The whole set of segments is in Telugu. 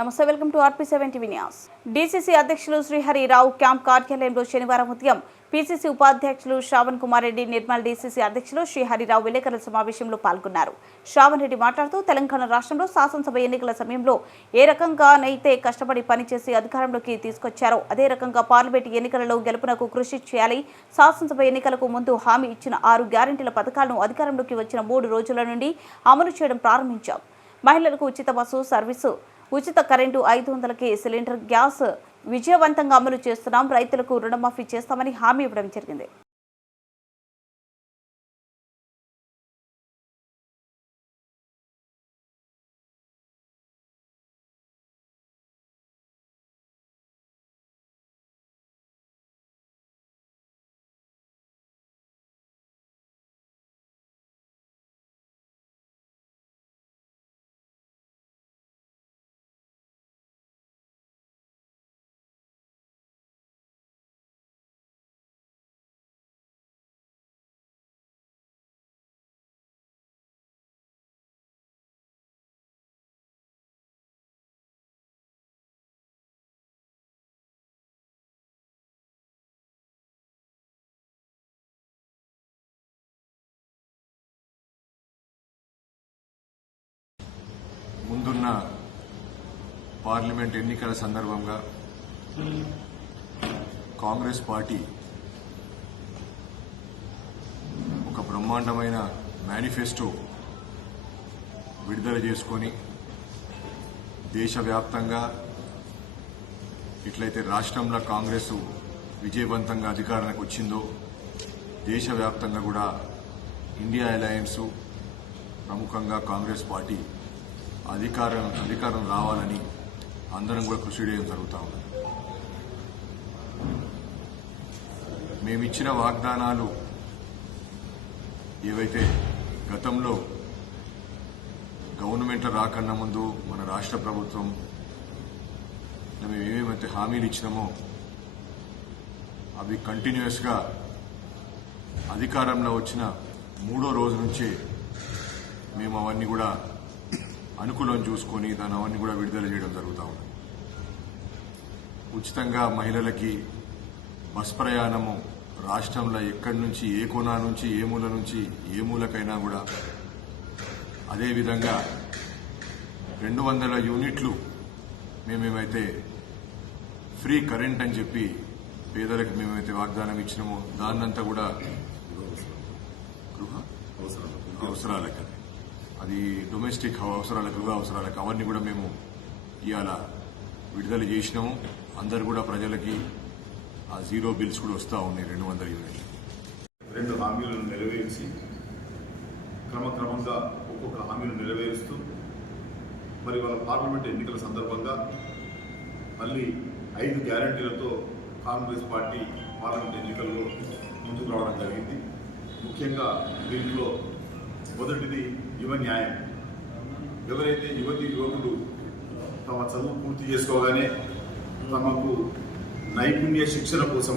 నమస్తే, welcome to RP7 TV news. DCC అధ్యక్షులు శ్రీహరిరావు క్యాంప్ కార్యాలయంలో శనివారం ఉదయం పీసీసీ ఉపాధ్యక్షులు శ్రావణ్ కుమార్ రెడ్డి, నిర్మల్ డీసీసీ అధ్యక్షులు శ్రీహరిరావు విలేకరుల సమావేశంలో పాల్గొన్నారు. శ్రావణ్ రెడ్డి మాట్లాడుతూ తెలంగాణ రాష్ట్రంలో శాసనసభ ఎన్నికల సమయంలో ఏ రకంగానైతే కష్టపడి పనిచేసి అధికారంలోకి తీసుకొచ్చారో అదే రకంగా పార్లమెంటు ఎన్నికలలో గెలుపునకు కృషి చేయాలి. శాసనసభ ఎన్నికలకు ముందు హామీ ఇచ్చిన 6 గ్యారెంటీల పథకాలను అధికారంలోకి వచ్చిన 3 రోజుల నుండి అమలు చేయడం ప్రారంభించాం. మహిళలకు ఉచిత బస్సు సర్వీసు, ఉచిత కరెంటు, 500కి సిలిండర్ గ్యాస్ విజయవంతంగా అమలు చేస్తున్నాం. రైతులకు రుణమాఫీ చేస్తామని హామీ ఇవ్వడం జరిగింది. ముందున్న పార్లమెంట్ ఎన్నికల సందర్భంగా కాంగ్రెస్ పార్టీ ఒక బ్రహ్మాండమైన మేనిఫెస్టో విడుదల చేసుకొని దేశవ్యాప్తంగా ఎట్లయితే రాష్ట్రంలో కాంగ్రెస్ విజయవంతంగా అధికారానికి వచ్చిందో దేశవ్యాప్తంగా కూడా ఇండియా అలయన్స్ ప్రముఖంగా కాంగ్రెస్ పార్టీ అధికారం రావాలని అందరం కూడా కృషి చేయడం జరుగుతూ ఉంది. మేమిచ్చిన వాగ్దానాలు ఏవైతే గతంలో గవర్నమెంట్ రాకన్నా ముందు మన రాష్ట్ర ప్రభుత్వం మేము ఏమేమైతే హామీలు ఇచ్చినామో అవి కంటిన్యూస్గా అధికారంలో వచ్చిన 3వ రోజు నుంచే మేము అవన్నీ కూడా అనుకూలం చూసుకొని దాని అవన్నీ కూడా విడుదల చేయడం జరుగుతూ ఉంది. ఉచితంగా మహిళలకి బస్ ప్రయాణము రాష్ట్రంలో ఎక్కడి నుంచి ఏ కోనా నుంచి ఏ మూల నుంచి ఏ మూలకైనా కూడా, అదేవిధంగా 200 యూనిట్లు మేమేమైతే ఫ్రీ కరెంట్ అని చెప్పి పేదలకు మేమైతే వాగ్దానం ఇచ్చినామో దాన్నంతా కూడా గృహ అవసరాలకు, అది డొమెస్టిక్ అవసరాలకు, గృహ అవసరాలకు అవన్నీ కూడా మేము ఇవాళ విడుదల చేసినాము. అందరు కూడా ప్రజలకి ఆ 0 బిల్స్ కూడా వస్తూ ఉన్నాయి. 200 యూనిట్లు 2 హామీలను నెరవేర్చి క్రమక్రమంగా ఒక్కొక్క హామీని నెరవేరుస్తూ మరి వాళ్ళ పార్లమెంట్ ఎన్నికల సందర్భంగా మళ్ళీ 5 గ్యారంటీలతో కాంగ్రెస్ పార్టీ పార్లమెంట్ ఎన్నికల్లో ముందుకు రావడం జరిగింది. ముఖ్యంగా దీంట్లో మొదటిది యువ న్యాయం. ఎవరైతే యువకులు తమ చదువు పూర్తి చేసుకోగానే తమకు నైపుణ్య శిక్షణ కోసం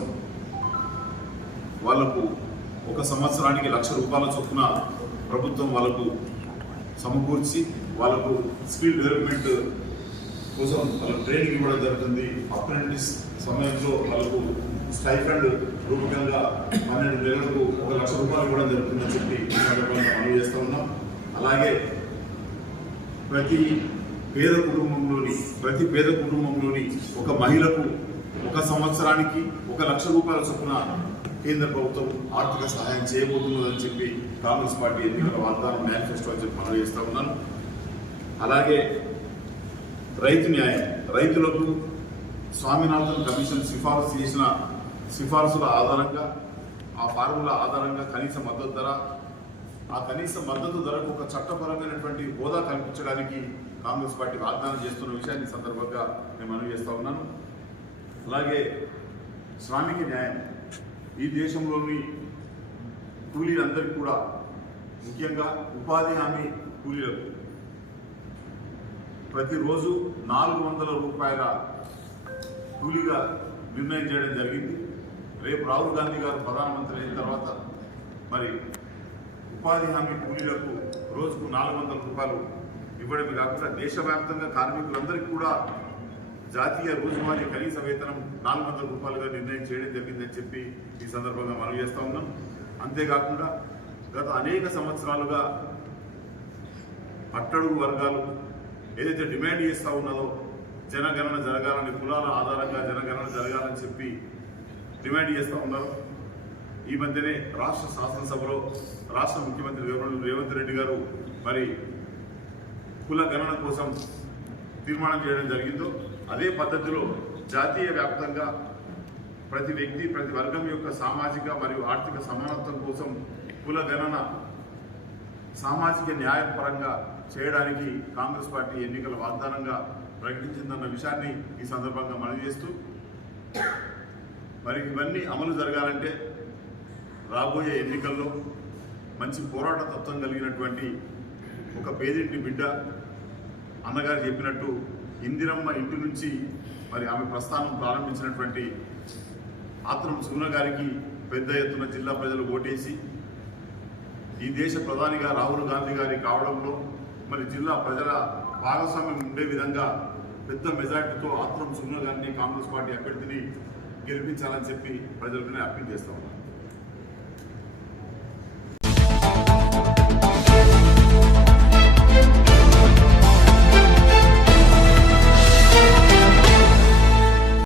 వాళ్లకు 1 సంవత్సరానికి ₹1,00,000 చొప్పున ప్రభుత్వం వాళ్లకు సమకూర్చి వాళ్లకు స్కిల్ డెవలప్మెంట్ కోసం వాళ్ళకు ట్రైనింగ్ ఇవ్వడం జరుగుతుంది. అప్రెంటిస్ సమయంలో వాళ్ళకు స్టైఫండ్ రూపకంగా 12 నెలలకు ₹1,00,000 ఇవ్వడం జరుగుతుందని చెప్పి మనం చేస్తూ ఉన్నాం. అలాగే ప్రతి పేద కుటుంబంలోని ఒక మహిళకు 1 సంవత్సరానికి ₹1,00,000 చొప్పున కేంద్ర ప్రభుత్వం ఆర్థిక సహాయం చేయబోతున్నదని చెప్పి కాంగ్రెస్ పార్టీ ఎన్నికల వాగ్దానం మేనిఫెస్టో అని చెప్పి మనం చేస్తూ ఉన్నాను. అలాగే రైతు న్యాయం. రైతులకు స్వామినాథన్ కమిషన్ సిఫారసు చేసిన సిఫారసుల ఆధారంగా, ఆ ఫార్ములా ఆధారంగా కనీస మద్దతు ధర, ఆ కనీస మద్దతు ధరకు ఒక చట్టపరమైనటువంటి హోదా కల్పించడానికి కాంగ్రెస్ పార్టీ వాగ్దానం చేస్తున్న విషయాన్ని సందర్భంగా నేను మనవి చేస్తూ ఉన్నాను. అలాగే శ్రామిక న్యాయం. ఈ దేశంలోని కూలీలందరికీ కూడా, ముఖ్యంగా ఉపాధి హామీ కూలీలకు ప్రతిరోజు ₹400 కూలీగా నిర్ణయం చేయడం జరిగింది. రేపు రాహుల్ గాంధీ గారు ప్రధానమంత్రి అయిన తర్వాత మరి ఉపాధి హామీ కూలీలకు రోజుకు ₹400 ఇవ్వడమే కాకుండా దేశవ్యాప్తంగా కార్మికులందరికీ కూడా జాతీయ రోజువారీ కనీస వేతనం 400 రూపాయలుగా నిర్ణయం చేయడం జరిగిందని చెప్పి ఈ సందర్భంగా మనవి చేస్తా ఉన్నాం. అంతేకాకుండా గత అనేక సంవత్సరాలుగా అట్టడుగు వర్గాలు ఏదైతే డిమాండ్ చేస్తూ ఉన్నదో జనగణన జరగాలని, కులాల ఆధారంగా జనగణన జరగాలని చెప్పి డిమాండ్ చేస్తూ ఉన్నారు. ఈ మధ్యనే రాష్ట్ర శాసనసభలో రాష్ట్ర ముఖ్యమంత్రి రేవంత్ రెడ్డి గారు మరి కుల గణన కోసం తీర్మానం చేయడం జరిగిందో అదే పద్ధతిలో జాతీయ వ్యాప్తంగా ప్రతి వ్యక్తి, ప్రతి వర్గం యొక్క సామాజిక మరియు ఆర్థిక సమానత్వం కోసం కుల గణన సామాజిక న్యాయపరంగా చేయడానికి కాంగ్రెస్ పార్టీ ఎన్నికల వాగ్దానంగా ప్రకటించిందన్న విషయాన్ని ఈ సందర్భంగా మనవి చేస్తూ, మరి ఇవన్నీ అమలు జరగాలంటే రాబోయే ఎన్నికల్లో మంచి పోరాట తత్వం కలిగినటువంటి ఒక పేదింటి బిడ్డ అన్నగారు చెప్పినట్టు ఇందిరమ్మ ఇంటి నుంచి మరి ఆమె ప్రస్థానం ప్రారంభించినటువంటి ఆత్రం సుగుణ గారికి పెద్ద ఎత్తున జిల్లా ప్రజలు ఓటేసి ఈ దేశ ప్రధానిగా రాహుల్ గాంధీ గారి కావడంలో మరి జిల్లా ప్రజల భాగస్వామ్యం ఉండే విధంగా పెద్ద మెజార్టీతో ఆత్రం సుగుణ గారిని కాంగ్రెస్ పార్టీ అభ్యర్థిని గెలిపించాలని చెప్పి ప్రజలకు అప్పీల్ చేస్తాం.